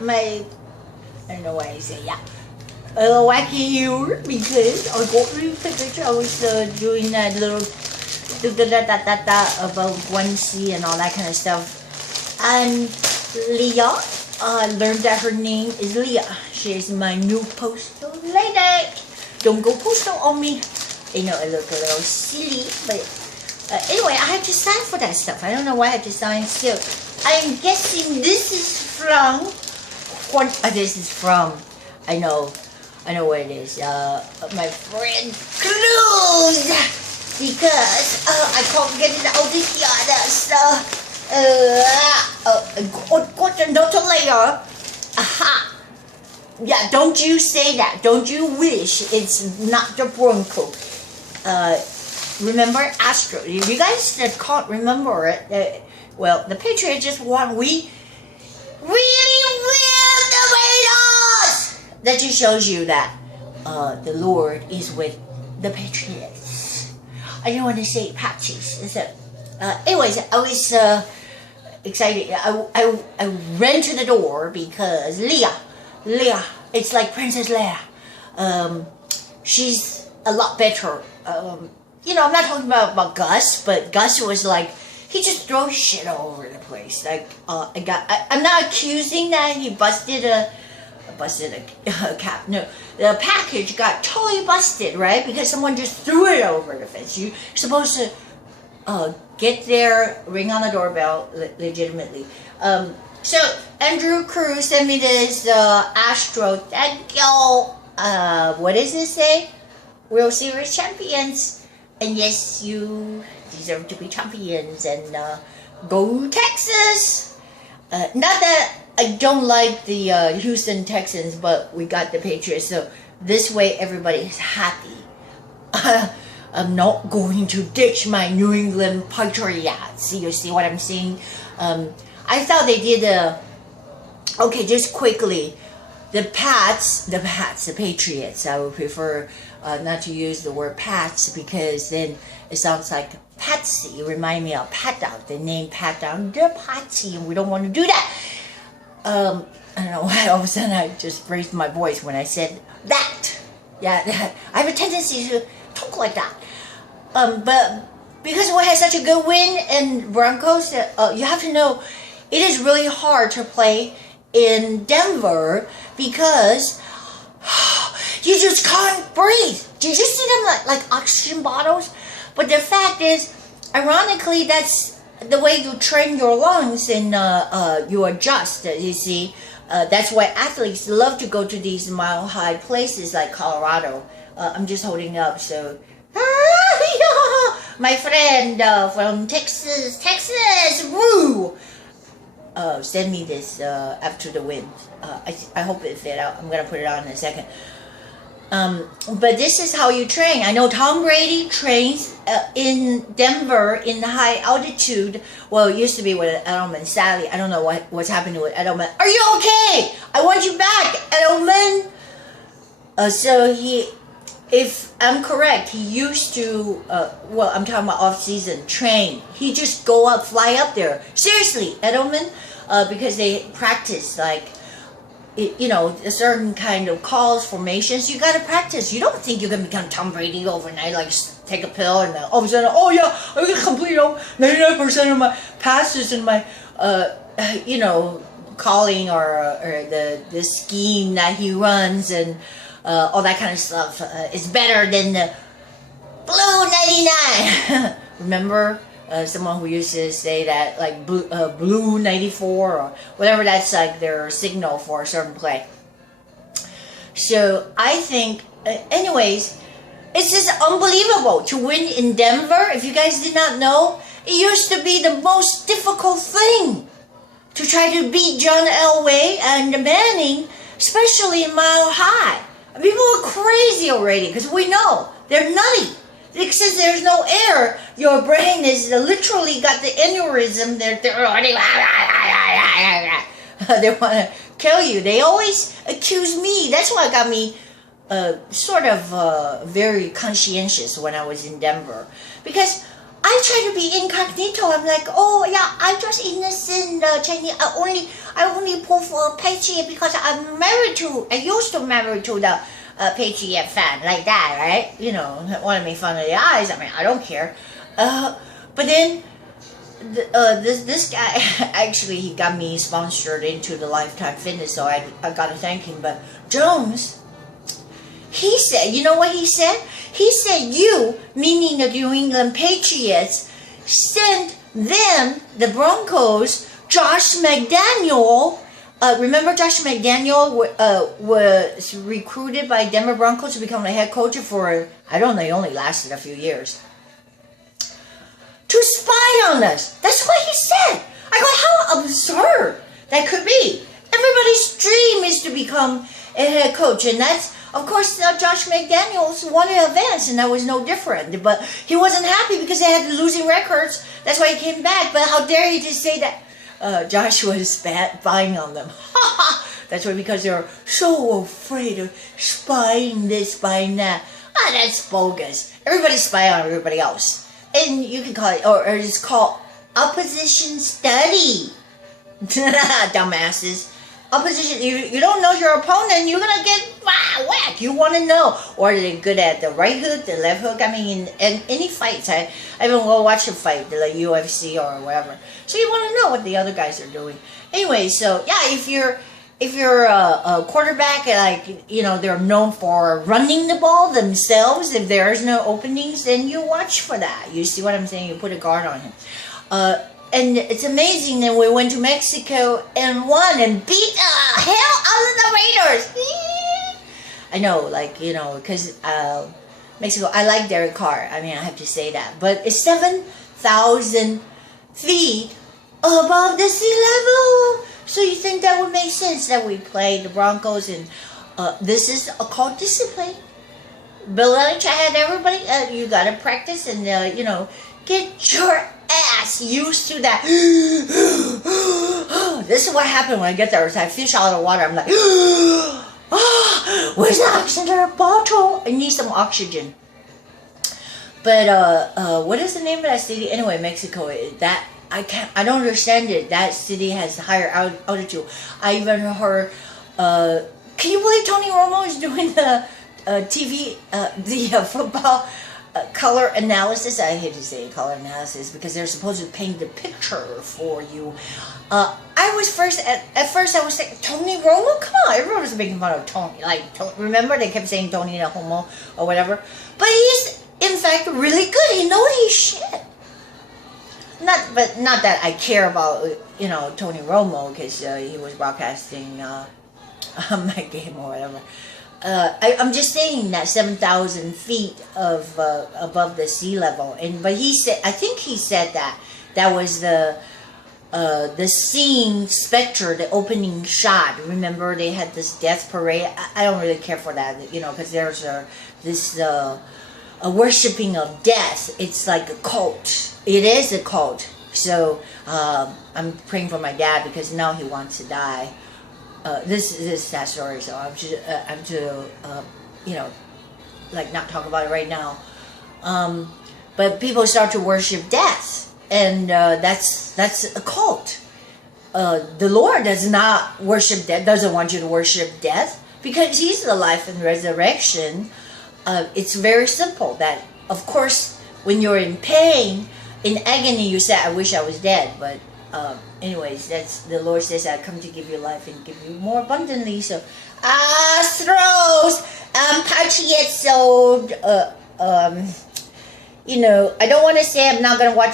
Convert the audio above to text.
my, I don't know why I say yeah. Wacky ear because I got really picture. I was doing that little about Gwency and all that kind of stuff. And Leah learned that her name is Leah. She is my new postal lady. Don't go postal on me. You know, I look a little silly, but anyway, I have to sign for that stuff. I don't know why I have to sign still. I'm guessing this is from. This is from. I know what it is. My friend Clues, because I can't get it out of here. So got another layer. Aha. Yeah, don't you say that. Don't you wish it's not the Bronco. Remember Astro. If you guys that can't remember it, well, the Patriots just won. We really will the Raiders. That just shows you that the Lord is with the Patriots. I don't want to say Patsies. Anyways, I was excited. I ran to the door because Leah, it's like Princess Leia. She's a lot better. You know, I'm not talking about Gus, but Gus was like, he just throws shit all over the place. Like, I'm not accusing that he busted a cap. No, the package got totally busted, right? Because someone just threw it over the fence. You're supposed to get there, ring on the doorbell, legitimately. So Andrew Cruz sent me this Astro. Thank you. What does it say? World Series champions. And yes, you deserve to be champions. And go Texas. Not that I don't like the Houston Texans, but we got the Patriots. So this way everybody is happy. I'm not going to ditch my New England Patriots. You see what I'm saying? I thought they did okay, just quickly. The Patriots. I would prefer not to use the word Pats because then it sounds like Patsy. It reminds me of Pat Down. The name Pat Down. The Patsy, and we don't want to do that. I don't know why all of a sudden I just raised my voice when I said that. Yeah, I have a tendency to talk like that. But because we had such a good win in Broncos, you have to know it is really hard to play in Denver because you just can't breathe. Did you see them like oxygen bottles? But the fact is, ironically, that's the way you train your lungs and you adjust. You see, that's why athletes love to go to these mile-high places like Colorado. I'm just holding up, so. My friend from Texas, woo! Send me this after the win. I hope it fit out. I'm gonna put it on in a second. But this is how you train. I know Tom Brady trains in Denver in high altitude. Well, it used to be with Edelman. Sadly, I don't know what's happening with Edelman. Are you okay? I want you back, Edelman. So if I'm correct, he used to, well, I'm talking about off-season, train. He just fly up there. Seriously, Edelman, because they practice, like, you know, a certain kind of calls, formations. You got to practice. You don't think you're going to become Tom Brady overnight, like take a pill and all of a sudden, oh yeah, I can complete 99% of my passes and my, you know, calling or the scheme that he runs and all that kind of stuff is better than the Blue 99. Remember someone who used to say that, like Blue 94 or whatever, that's like their signal for a certain play. So I think, anyways, it's just unbelievable to win in Denver. If you guys did not know, it used to be the most difficult thing to try to beat John Elway and Manning, especially in Mile High. People are crazy already because we know they're nutty. Since there's no air, your brain is literally got the aneurysm. They're already they want to kill you. They always accuse me. That's what got me sort of very conscientious when I was in Denver, because I try to be incognito. I'm like, oh yeah, I'm just innocent Chinese. I only pull for Patriot because I used to marry to the Patriot fan, like that, right? You know, want to make fun of the eyes. I mean, I don't care. But then this guy actually, he got me sponsored into the Lifetime Fitness, so I gotta thank him. But Jones, he said, you know what he said? He said you, meaning the New England Patriots, sent them, the Broncos, Josh McDaniel. Remember Josh McDaniel was recruited by Denver Broncos to become the head coach for, I don't know, he only lasted a few years, to spy on us. That's what he said. I go, how absurd that could be. Everybody's dream is to become a head coach, and that's, of course, Josh McDaniels wanted to advance, and that was no different. But he wasn't happy because they had losing records. That's why he came back. But how dare you just say that Josh was spying on them? That's why, because they're so afraid of spying this, spying that. That's bogus. Everybody spy on everybody else. And you can call it, or it's called opposition study. Dumbasses. Opposition, you don't know your opponent, you're gonna get whack. You want to know, or they're good at the right hook, the left hook. I mean, in any fights, I even go watch a fight, like UFC or whatever. So you want to know what the other guys are doing. Anyway, so yeah, if you're a quarterback, like, you know, they're known for running the ball themselves. If there's no openings, then you watch for that. You see what I'm saying? You put a guard on him. And it's amazing that we went to Mexico and won and beat the hell out of the Raiders. I know, like, you know, because Mexico, I like Derek Carr. I mean, I have to say that. But it's 7,000 feet above the sea level. So you think that would make sense that we play the Broncos, and this is called discipline. Bill Belichick had everybody, you got to practice and, you know, get your ass used to that. This is what happened when I get there. As I fish out of the water, I'm like, where's the oxygen bottle? I need some oxygen. But what is the name of that city? Anyway, Mexico. I don't understand it. That city has higher altitude. I even heard. Can you believe Tony Romo is doing the TV, the football color analysis? I hate to say color analysis because they're supposed to paint the picture for you. I was at first I was saying, Tony Romo? Come on, everyone was making fun of Tony. Remember they kept saying Tony the homo or whatever? But he's in fact really good. He knows his shit. Not that I care about, you know, Tony Romo, because he was broadcasting my game or whatever. I'm just saying that 7,000 feet of above the sea level, but he said, I think he said that was the scene spectre, the opening shot. Remember they had this death parade. I don't really care for that, you know, because there's this a worshipping of death. It's like a cult. It is a cult. So I'm praying for my dad because now he wants to die. This is sad story, so I'm to you know, like, not talk about it right now. But people start to worship death, and that's a cult. The Lord does not worship death. Doesn't want you to worship death because He's the life and resurrection. It's very simple. That, of course, when you're in pain, in agony, you say, "I wish I was dead," but anyways, that's the Lord says, "I come to give you life and give you more abundantly." So, Astros, Patriots. So, you know, I don't want to say I'm not gonna watch